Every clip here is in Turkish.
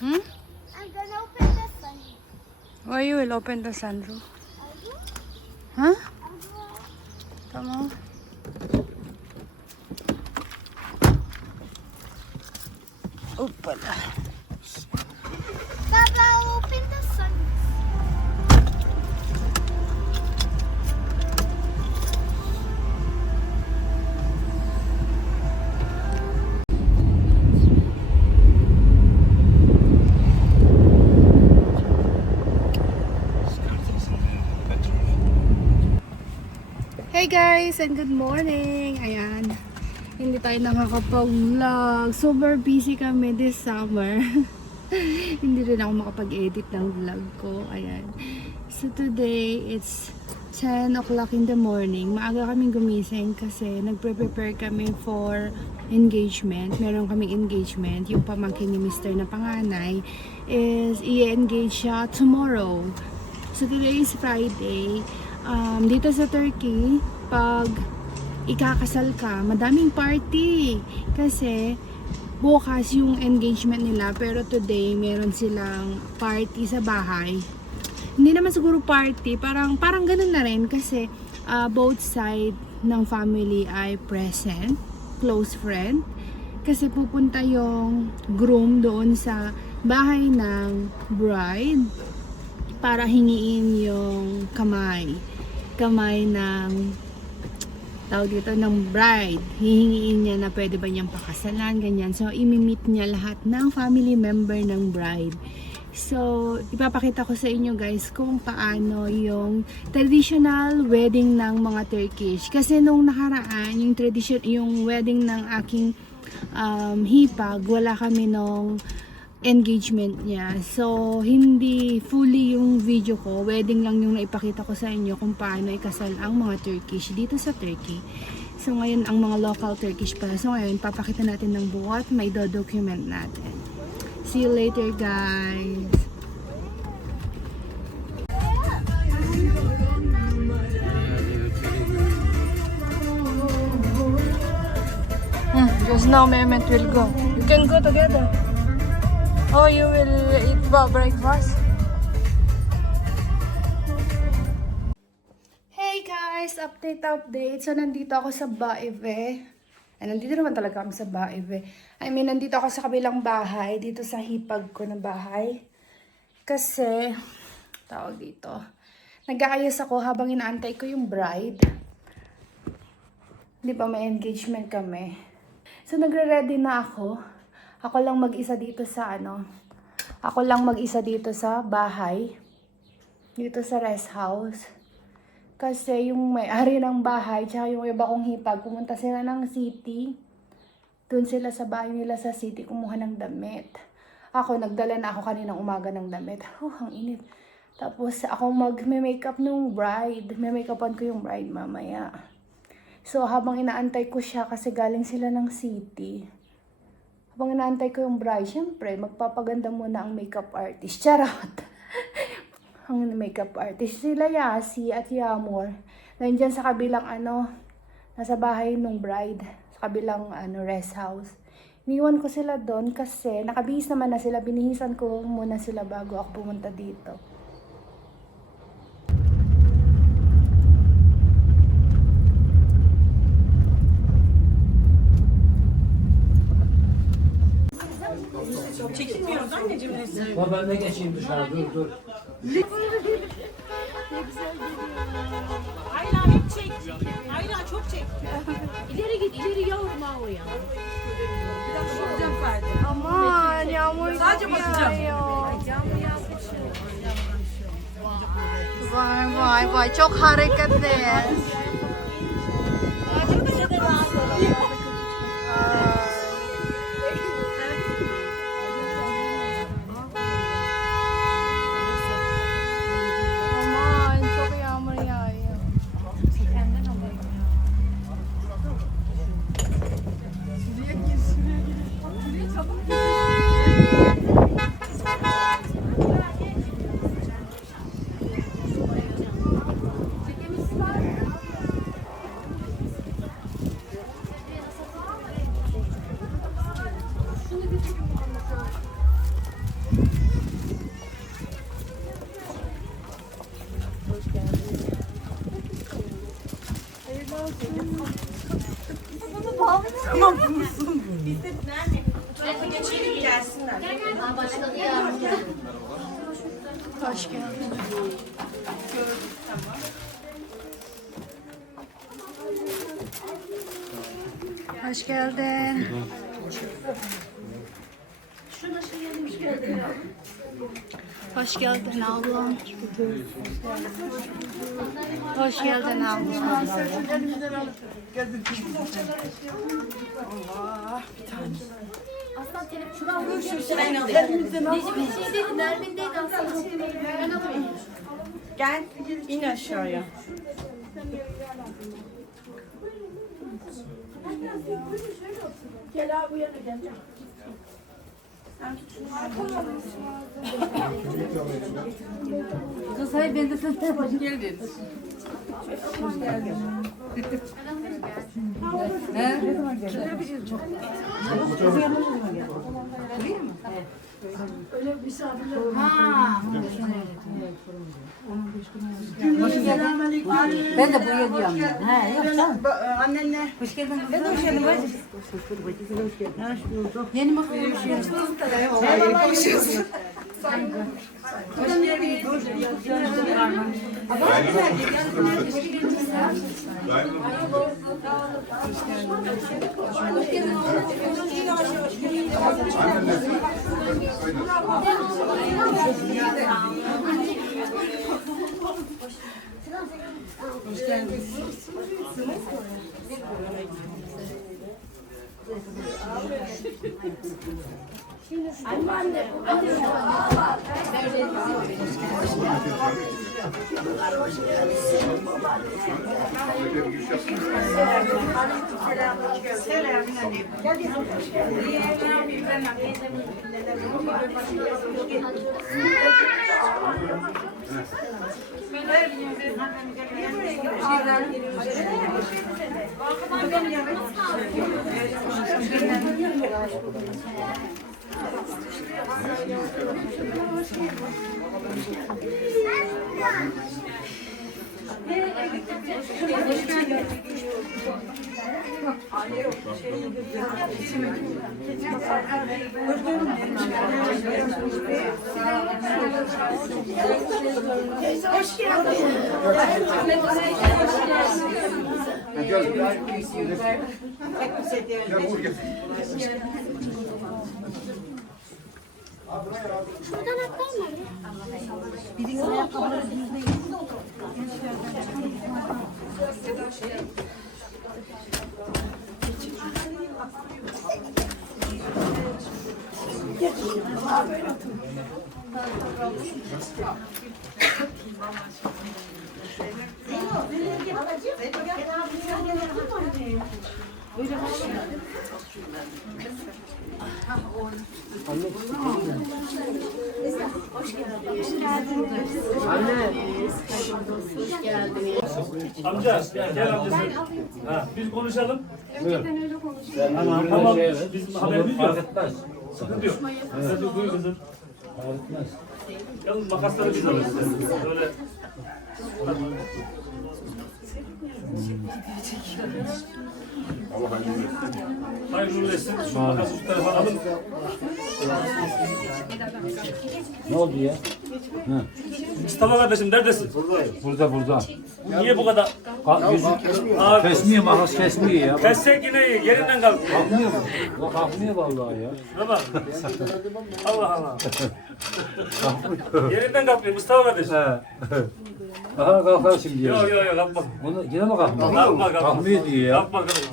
Hmm? I'm gonna open the sun. Why you will open the sunroof? Huh? Come on. Oopala. Papa, open the sun. Hey guys, and good morning. Ayan. Hindi tayo nakakapag-vlog. Super busy kami this summer. Hindi rin ako makapag-edit ng vlog ko. Ayan. So today, it's 10 o'clock in the morning. Maaga kaming gumising kasi nagpre-prepare kami for engagement. Meron kaming engagement. Yung pamangkin ni Mr. na panganay is i-engage siya tomorrow. So today is Friday. Dito sa Turkey, pag ikakasal ka, madaming party. Kasi bukas yung engagement nila, pero today meron silang party sa bahay. Hindi naman siguro party, parang ganun na rin kasi both side ng family ay present, close friend. Kasi pupunta yung groom doon sa bahay ng bride para hingiin yung kamay ng tawag dito ng bride. Hihingiin niya na pwede ba niyang pakasalan, ganyan. So imi-meet niya lahat ng family member ng bride. So ipapakita ko sa inyo guys kung paano yung traditional wedding ng mga Turkish. Kasi nung nakaraan yung wedding ng aking hipag, wala kami nung engagement niya. So, hindi fully yung video ko. Wedding lang yung naipakita ko sa inyo kung paano ikasal ang mga Turkish dito sa Turkey. So, ngayon ang mga local Turkish pala. So, ngayon, papakita natin ng buhat. May document natin. See you later, guys! Just now, Mehmet will go. You can go together. Oh, you will eat breakfast? Hey guys! Update! So, nandito ako sa Baeve. Nandito naman talaga kami sa Baeve. Nandito ako sa kabilang bahay. Dito sa hipag ko na bahay. Kasi, tawag dito. Nag-aayos ako habang inaantay ko yung bride. Di ba may engagement kami? So, nagre-ready na ako. Ako lang mag-isa dito sa bahay. Dito sa rest house. Kasi yung may-ari ng bahay, tsaka yung iba kong hipag, pumunta sila ng city. Doon sila sa bahay nila sa city, kumuha ng damit. Ako, nagdala na ako kaninang umaga ng damit. Ang init. Tapos, ako mag-makeup nung bride. May-makeupan ko yung bride mamaya. So, habang inaantay ko siya, kasi galing sila ng city. Habang inaantay ko yung bride, syempre, magpapaganda muna ang makeup artist. Charot! Ang makeup artist. Sila Yasi at Yamor. Nandyan sa kabilang nasa bahay nung bride. Sa kabilang rest house. Iniwan ko sila doon kasi nakabihis naman na sila. Binihisan ko muna sila bago ako pumunta dito. Çekilmiyoruz anneciğim resim. Ben de geçeyim dışarı dur. Ne güzel geliyor. Ayla hep çek. Ayla çok çek. İleri git, ileri yavrum ha oraya. Bir dakika bakacağım sadece. Aman, Yağmur Sadece bakacağım. Vay, çok hareketli. Geçelim gelsinler. Hoş geldin. Hoş geldin. Hoş geldin ablam. Hoş geldin ablam. Aslan telefonu alıyor. Ben alayım. Necip Nermin'deydi aslan. Ben alayım. Gel, in aşağıya. Gel abi bu yana gel. Kız hayır ben de sen hoş geldin. Ben de buraya diyorum. He, yok canım. Annenle. Hoş geldin. Ben de hoş geldin. Yeni mi konuşuyoruz? Şuradan atlayayım mı? Birinin ayakkabıları düz değil. Amca gel amcası. Ha, biz konuşalım. Önceden öyle konuşuyorum. Tamam. Bizim haberimiz yok. Fark etmez. Sıkıntı yok. Sen de buyur kızım. Fark etmez. Yalnız makasları biz alırız. Böyle. Hayırlı olsun. Şu makası şu tarafa alalım. Ne oldu ya? Mustafa kardeşim neredesin? Burada. Niye bu kadar ağır? Kesmiyor, makas kesmiyor ya. Kessek yine yerinden kalk. Kalkmıyor mu? O kalkmıyor vallahi ya. Şuna bak. Allah Allah. Yerinden kalkmıyor Mustafa kardeşim. He. Aha kalkar şimdi ya. Yok kalkma. Bunu yine mi kalkmıyor? Kalkma. Kalkmıyor diyor ya. Kalkma kardeşim.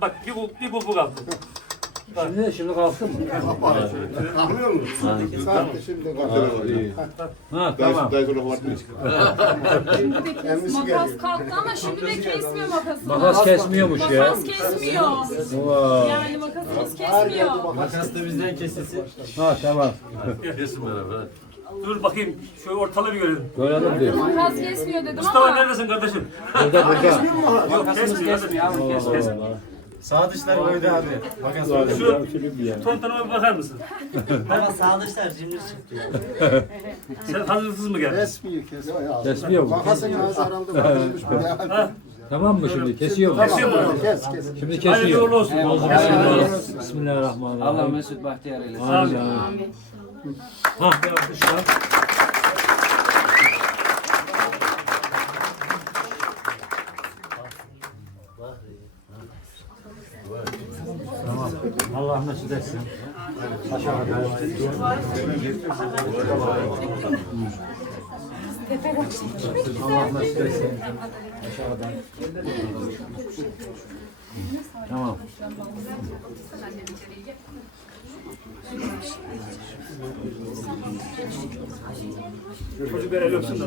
Bak bir bul bu kalktı. Şimdi kalktı mı? Anlıyor musun? Saatte şimdi kalkıyor. Ha tamam. Emrisi geliyor. Kalktı ama şimdi de kesmiyor makası. Makas kesmiyormuş ya. Makas kesmiyor. Vay. Yani makasımız kesmiyor. Makas da bizden kesilsin. Ha tamam. Kesin beraber. Dur bakayım. Şöyle ortalığı bir görelim. Görelim diyor. Makas kesmiyor dedim Mustafa ama. neredesin kardeşim? Burada. Yok kesmiyor. Kesmiyor. Sağ dışlar koydu abi. Makas koydu. Şu tontanıma bir bakar mısın? Ama sağ dışlar cimri çıktı. Sen hazırsız mı geldin? Kesmiyor. Kesmiyor mu? Makasın ağzı araldı. Bakılmış bu ya. Ha? Tamam mı şimdi? Kesiyor mu? Kes. Şimdi Hayırlı kesiyor. uğurlu olsun. Bismillahirrahmanirrahim. Allah mesut bahtiyar eylesin. Amin. Amin. Hah bir alkışlar. Tamam. Allah mesut etsin. Aşağıda. Allah mesut etsin. Aşağıdan. Tamam. Çocuklar el öpsün de.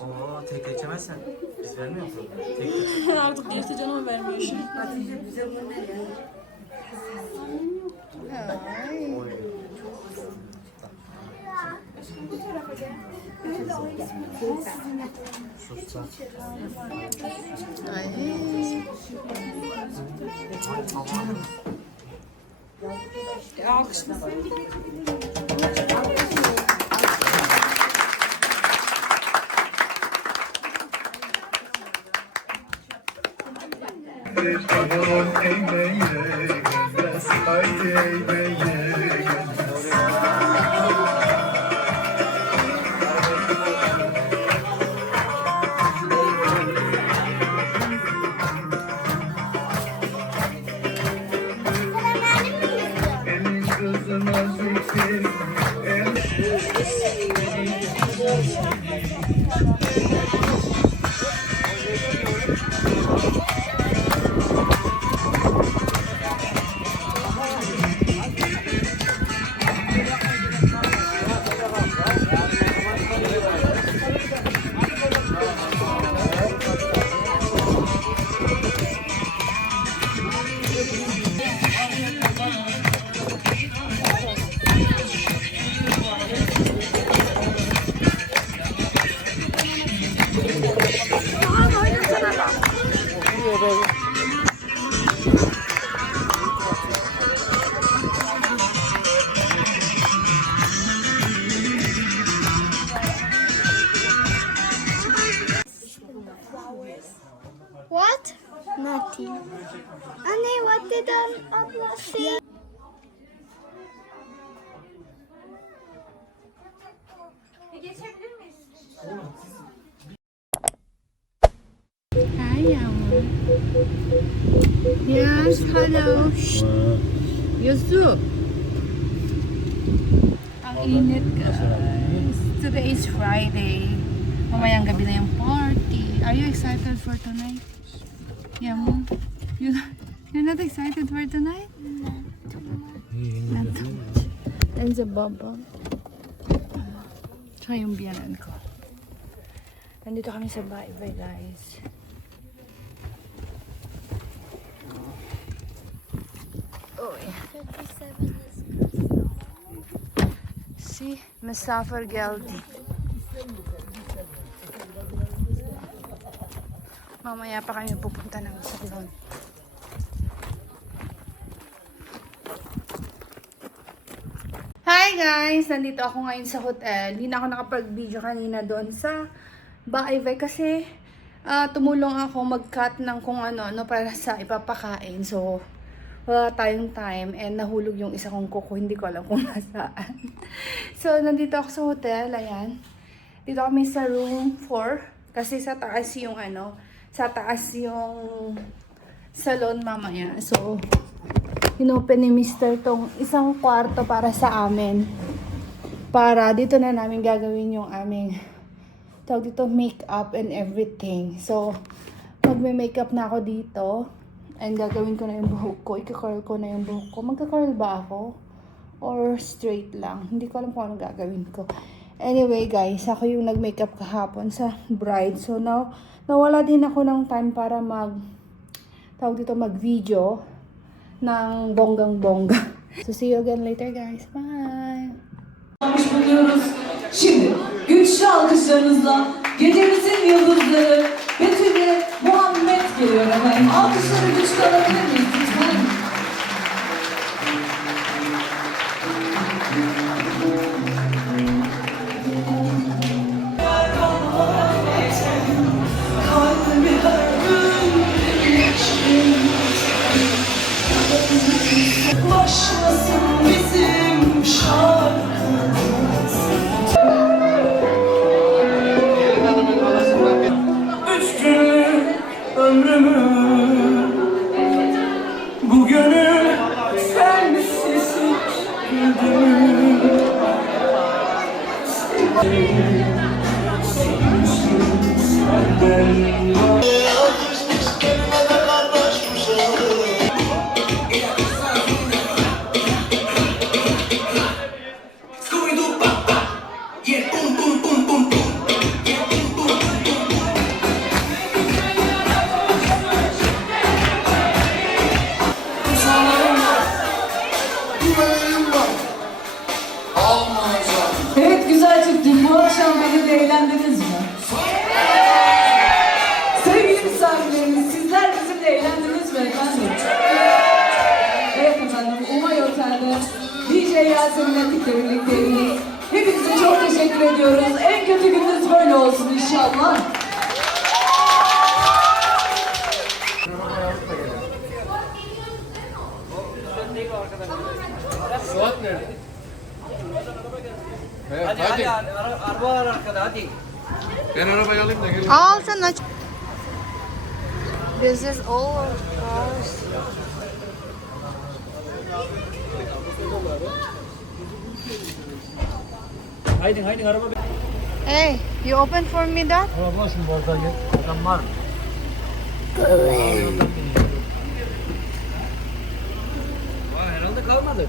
Oo, tek geçemezsen biz vermiyoruz. Artık diğer canıma vermiyor şimdi. What? Nothing. Anne, what did Abla say? Hi, Amor. Yes, hello. Shh. Yusu. Ang init, guys. Today is Friday. Mamayang gabi na yung party. Are you excited for tonight? Yeah, Mom? You're not excited for tonight? Not too much. And the bubble. Tsaka yung biyanan ko. Nandito kami sa bahay, guys. Oh, yeah. 57 is See, Mustafa geldi. Mamaya pa kami pupunta ng salon. Hi guys! Nandito ako ngayon sa hotel. Hindi na ako nakapag-video kanina doon sa Baivay kasi tumulong ako mag-cut ng kung ano para sa ipapakain. So, wala tayong time and nahulog yung isa kong kuko. Hindi ko alam kung nasaan. So, nandito ako sa hotel. Ayan. Dito kami sa room 4. Kasi sa taas yung salon mamaya. So, inopen ni Mr. tong isang kwarto para sa amin. Para dito na namin gagawin yung aming tawag dito, makeup and everything. So, magme-makeup na ako dito. And gagawin ko na yung buhok ko. Ika-curl ko na yung buhok ko. Magka-curl ba ako? Or straight lang? Hindi ko alam kung anong gagawin ko. Anyway guys, ako yung nag-makeup kahapon sa bride. So now, nawala din ako ng time para mag-video ng bonggang-bongga. So see you again later guys. Bye! Buluyoruz. Şimdi güçlü alkışlarınızla gecemizin yıldızları ve geliyor efendim. Alkışları güçlü alabilir miyiz lütfen? Başlasın bizim şarkımız. Üç günlük ömrümü bu gönül sensiz hiç güldüm. Evet güzel çiftim, bu akşam beni de eğlendiniz mi? Sevgili misafirlerimiz, sizler bizimle eğlendiniz mi efendim? Evet efendim, Umay Otel'de DJ Yasemin Atik'le birlikteydik. Hepinize çok teşekkür ediyoruz. En kötü gününüz böyle olsun inşallah. Hadi araba var arkada hadi. Al sen aç. This is all cars. Haydi araba. Hey, you open for me that? Araba olsun bu arada adam var mı? Vay herhalde kalmadı.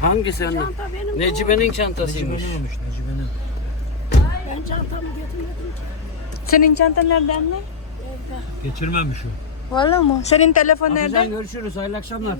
Hangisi anne? Necibe'nin çantasıymış. Necibe'nin. Senin çantan nerede anne? Geçirmemiş o. Valla mı? Senin telefon Hafizan nerede? görüşürüz. Hayırlı akşamlar.